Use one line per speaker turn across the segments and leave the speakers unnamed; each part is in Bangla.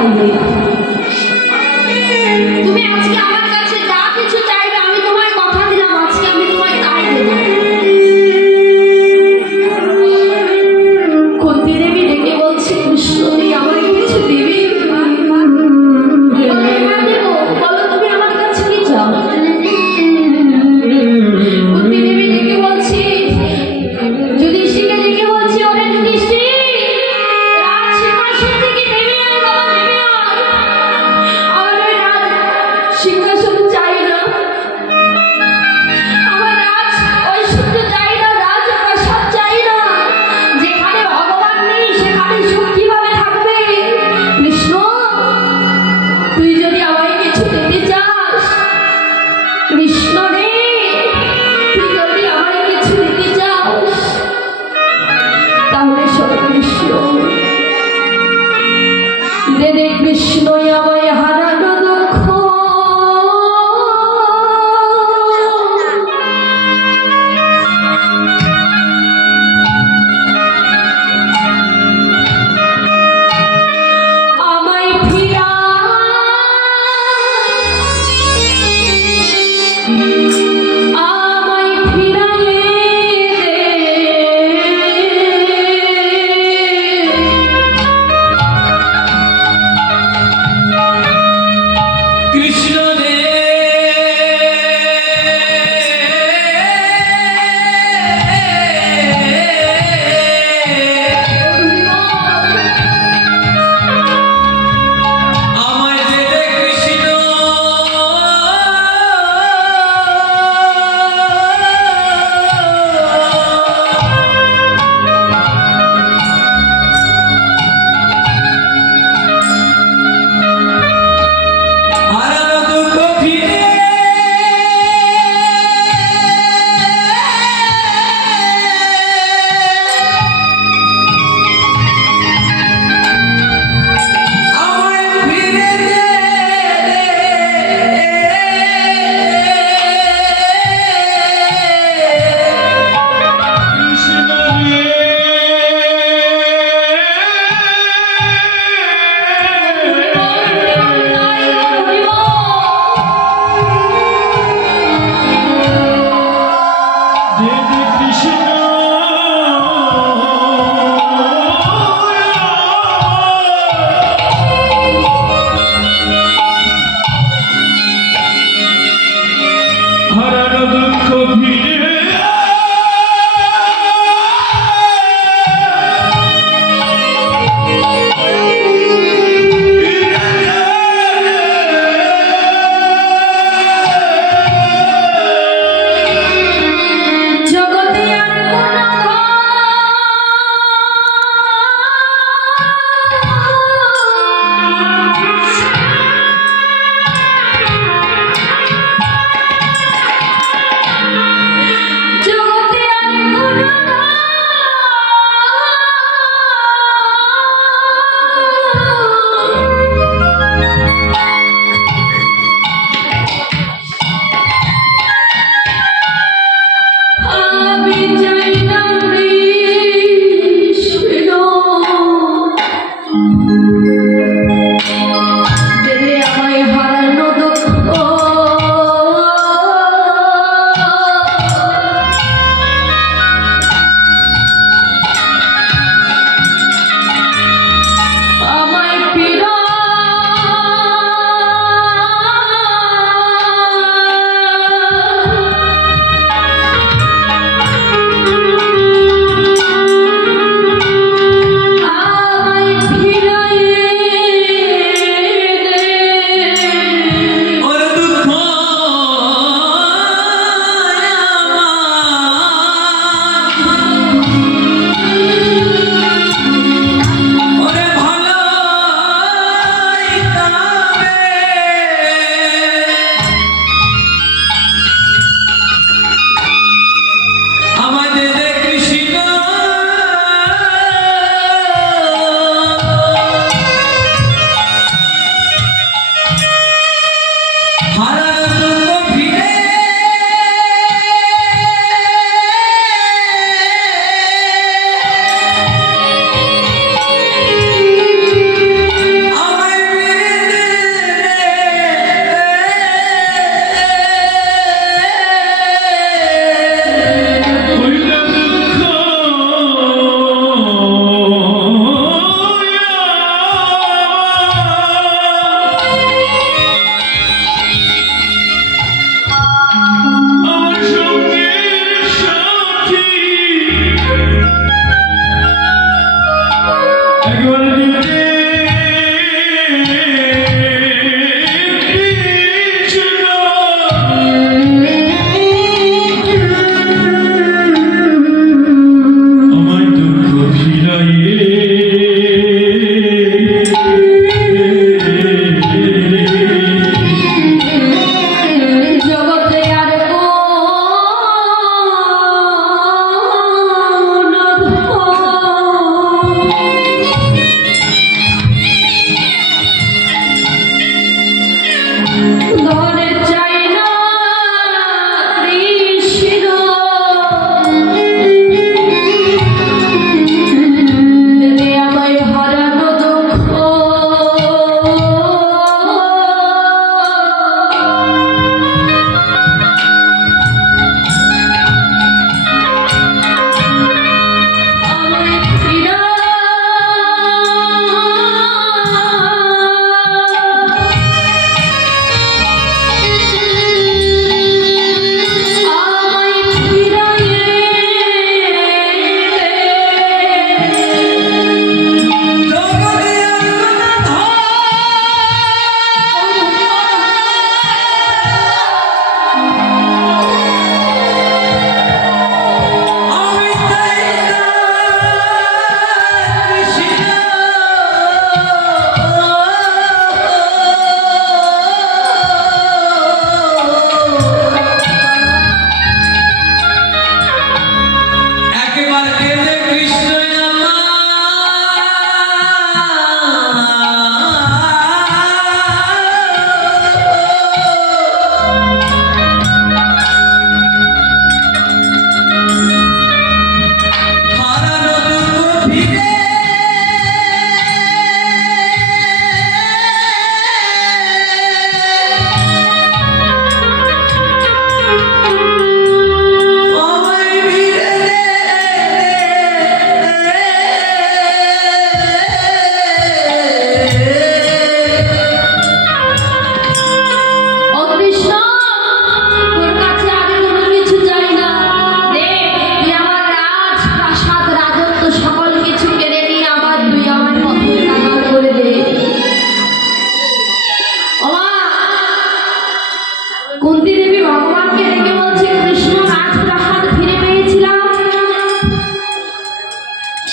চাইবে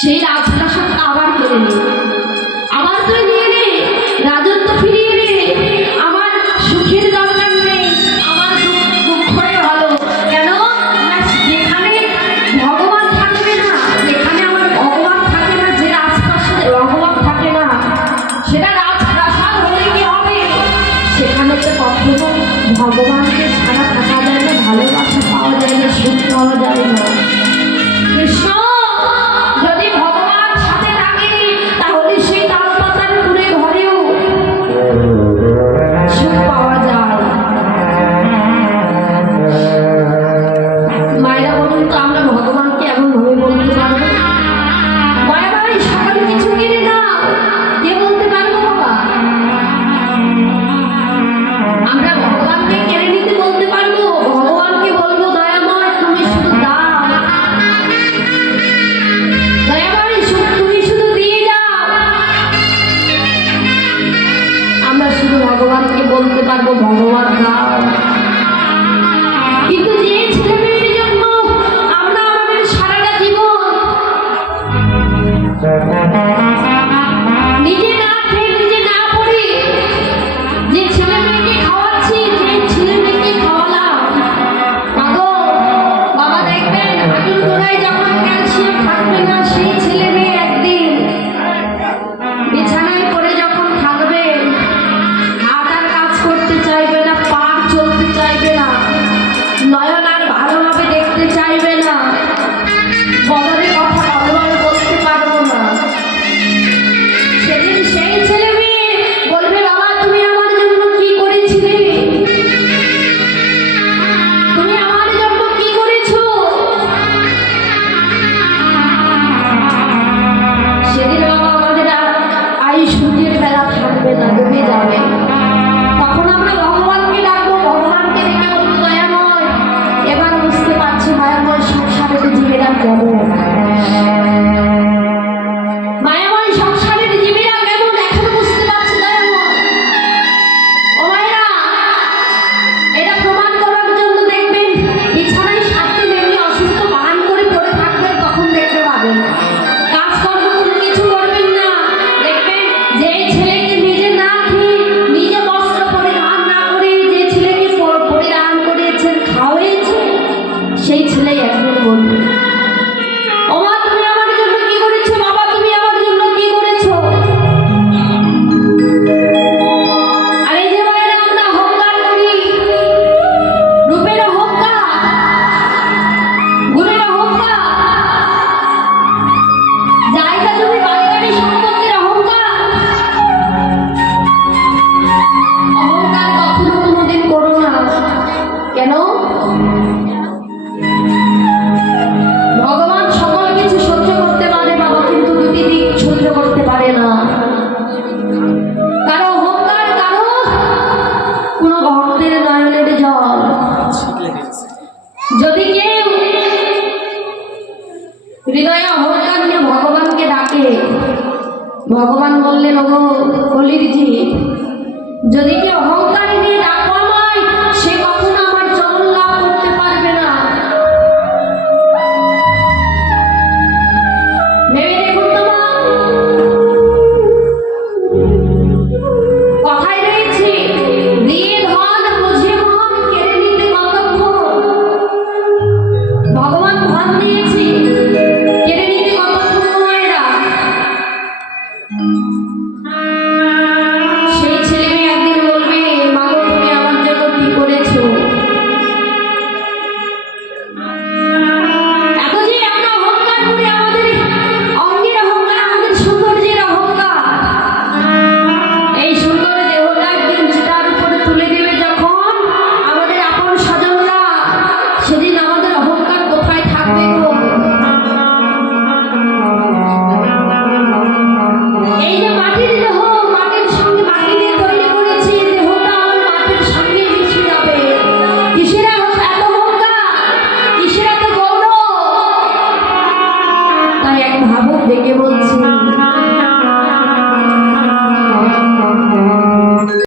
সেই রাজপ্রাসাদ আবার করে নিল। আবার করে নিয়ে নে, রাজত্ব ফিরিয়ে নে। আমার সুখের দরকার নেই, আমার দুঃখই ভালো কেন? যেখানে ভগবান থাকবে না, যেখানে আমার ভগবান থাকে না, যে রাজপ্রাসাদে ভগবান থাকে না, সেটা রাজপ্রাসাদ হলে কি হবে? সেখানে তো কখনো ভগবানকে ছাড়া থাকা যায় না, ভালোবাসা পাওয়া যায় না, সুখ পাওয়া যায় না।